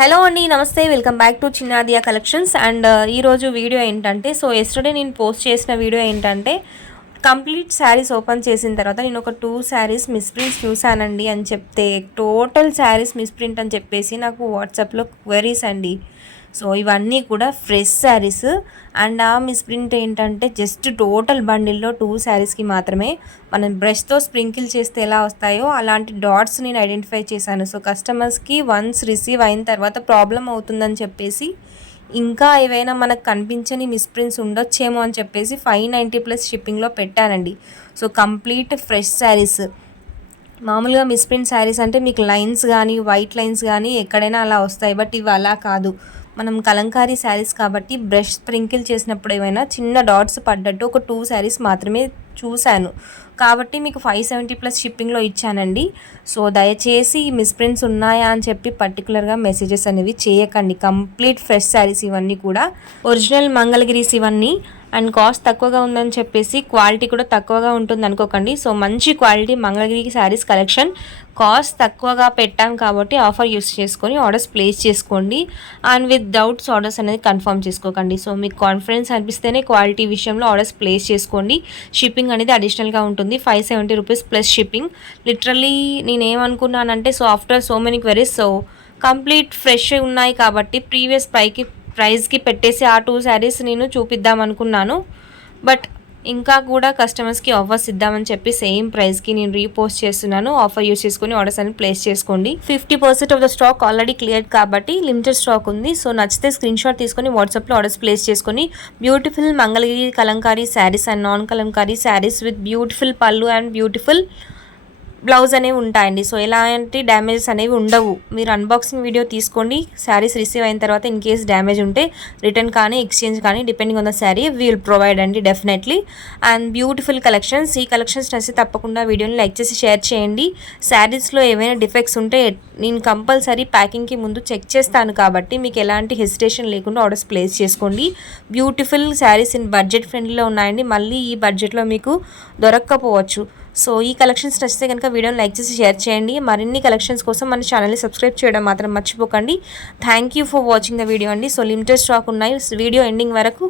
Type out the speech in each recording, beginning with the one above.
Hello అండి, నమస్తే. Welcome back to Chinnadiya collections. And ఈరోజు వీడియో ఏంటంటే, సో ఎస్టర్డే నేను పోస్ట్ చేసిన వీడియో ఏంటంటే, కంప్లీట్ శారీస్ ఓపెన్ చేసిన తర్వాత నేను ఒక 2 శారీస్ మిస్ప్రింట్స్ చూసానండి అని చెప్తే, టోటల్ శారీస్ మిస్ప్రింట్ అని చెప్పేసి నాకు వాట్సాప్లో క్వెరీస్ అండి. సో ఇవన్నీ కూడా ఫ్రెష్ శారీస్. అండ్ ఆ మిస్ప్రింట్ ఏంటంటే జస్ట్ టోటల్ బండిల్లో 2 శారీస్కి మాత్రమే మనం బ్రష్తో స్ప్రింకిల్ చేస్తే ఎలా వస్తాయో అలాంటి డాట్స్ నేను ఐడెంటిఫై చేశాను. సో కస్టమర్స్కి వన్స్ రిసీవ్ అయిన తర్వాత ప్రాబ్లం అవుతుందని చెప్పేసి, ఇంకా ఏవైనా మనకు కనిపించని మిస్ప్రింట్స్ ఉండొచ్చేమో అని చెప్పేసి 590+ షిప్పింగ్లో పెట్టానండి. So complete fresh saris. మామూలుగా మిస్ప్రింట్ శారీస్ అంటే మీకు లైన్స్ కానీ వైట్ లైన్స్ కానీ ఎక్కడైనా అలా వస్తాయి, బట్ ఇవి అలా కాదు. మనం కలంకారీ శారీస్ కాబట్టి బ్రష్ స్ప్రింకిల్ చేసినప్పుడు ఏమైనా చిన్న డాట్స్ పడ్డట్టు ఒక 2 శారీస్ మాత్రమే చూశాను కాబట్టి మీకు 570+ షిప్పింగ్లో ఇచ్చానండి. సో దయచేసి మిస్ప్రింట్స్ ఉన్నాయా అని చెప్పి పర్టికులర్గా మెసేజెస్ అనేవి చేయకండి. కంప్లీట్ ఫ్రెష్ శారీస్ ఇవన్నీ కూడా ఒరిజినల్ మంగళగిరీస్ ఇవన్నీ. అండ్ కాస్ట్ తక్కువగా ఉందని చెప్పేసి క్వాలిటీ కూడా తక్కువగా ఉంటుంది అనుకోకండి. సో మంచి quality Mangalagiri saris collection. Cost తక్కువగా పెట్టాం కాబట్టి ఆఫర్ యూస్ చేసుకొని ఆర్డర్స్ ప్లేస్ చేసుకోండి. అండ్ విత్ డౌట్స్ ఆర్డర్స్ అనేది కన్ఫర్మ్ చేసుకోకండి. సో మీకు కాన్ఫిడెన్స్ అనిపిస్తేనే క్వాలిటీ విషయంలో ఆర్డర్స్ ప్లేస్ చేసుకోండి. షిప్పింగ్ అనేది అడిషనల్గా ఉంటుంది, 570 రూపీస్ ప్లస్ షిప్పింగ్. లిటరల్లీ నేనేమనుకున్నానంటే, so after so many queries, so complete fresh ఉన్నాయి కాబట్టి ప్రీవియస్ ప్రైస్కి పెట్టేసి ఆ 2 శారీస్ నేను చూపిద్దాం అనుకున్నాను. బట్ ఇంకా కూడా కస్టమర్స్కి ఆఫర్స్ ఇద్దామని చెప్పి సేమ్ ప్రైస్కి నేను రీపోస్ట్ చేస్తున్నాను. ఆఫర్ యూస్ చేసుకుని ఆర్డర్స్ అని ప్లేస్ చేసుకోండి. 50% of the stock already clear కాబట్టి లిమిటెడ్ స్టాక్ ఉంది. సో నచ్చితే స్క్రీన్ షాట్ తీసుకొని వాట్సాప్లో ఆర్డర్స్ ప్లేస్ చేసుకొని beautiful Mangalagiri Kalamkari saris and non Kalamkari saris with beautiful పళ్ళు అండ్ బ్యూటిఫుల్ బ్లౌజ్ అనేవి ఉంటాయండి. సో ఎలాంటి డ్యామేజెస్ అనేవి ఉండవు. మీరు అన్బాక్సింగ్ వీడియో తీసుకోండి. శారీస్ రిసీవ్ అయిన తర్వాత ఇన్ కేస్ డ్యామేజ్ ఉంటే రిటర్న్ కానీ ఎక్స్చేంజ్ కానీ depending on the sari will provide అండి డెఫినెట్లీ. And beautiful collections. ఈ కలెక్షన్స్ నచ్చితే తప్పకుండా వీడియోని లైక్ చేసి షేర్ చేయండి. శారీస్లో ఏమైనా డిఫెక్ట్స్ ఉంటే నేను కంపల్సరీ ప్యాకింగ్కి ముందు చెక్ చేస్తాను కాబట్టి మీకు ఎలాంటి హెసిటేషన్ లేకుండా ఆర్డర్స్ ప్లేస్ చేసుకోండి. బ్యూటిఫుల్ శారీస్ ఇన్ బడ్జెట్ ఫ్రెండ్లీలో ఉన్నాయండి. మళ్ళీ ఈ బడ్జెట్లో మీకు దొరక్కపోవచ్చు. సో ఈ కలెక్షన్స్ నచ్చితే కనుక వీడియోని లైక్ చేసి షేర్ చేయండి. మరిన్ని కలెక్షన్స్ కోసం మన ఛానల్ని సబ్స్క్రైబ్ చేయడం మాత్రం మర్చిపోకండి. Thank you for watching the video అండి. సో లిమిటెడ్ స్టాక్ ఉన్నాయి. వీడియో ఎండింగ్ వరకు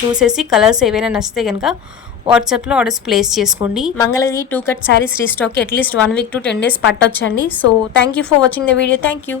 చూసేసి కలర్స్ ఏవైనా నచ్చితే కనుక వాట్సాప్లో ఆర్డర్స్ ప్లేస్ చేసుకోండి. మంగళగిరి 2 కట్ శారీస్ రీస్టాక్కి అట్లీస్ట్ 1 వీక్ to 10 days పట్టొచ్చండి. So thank you for watching the video. Thank you.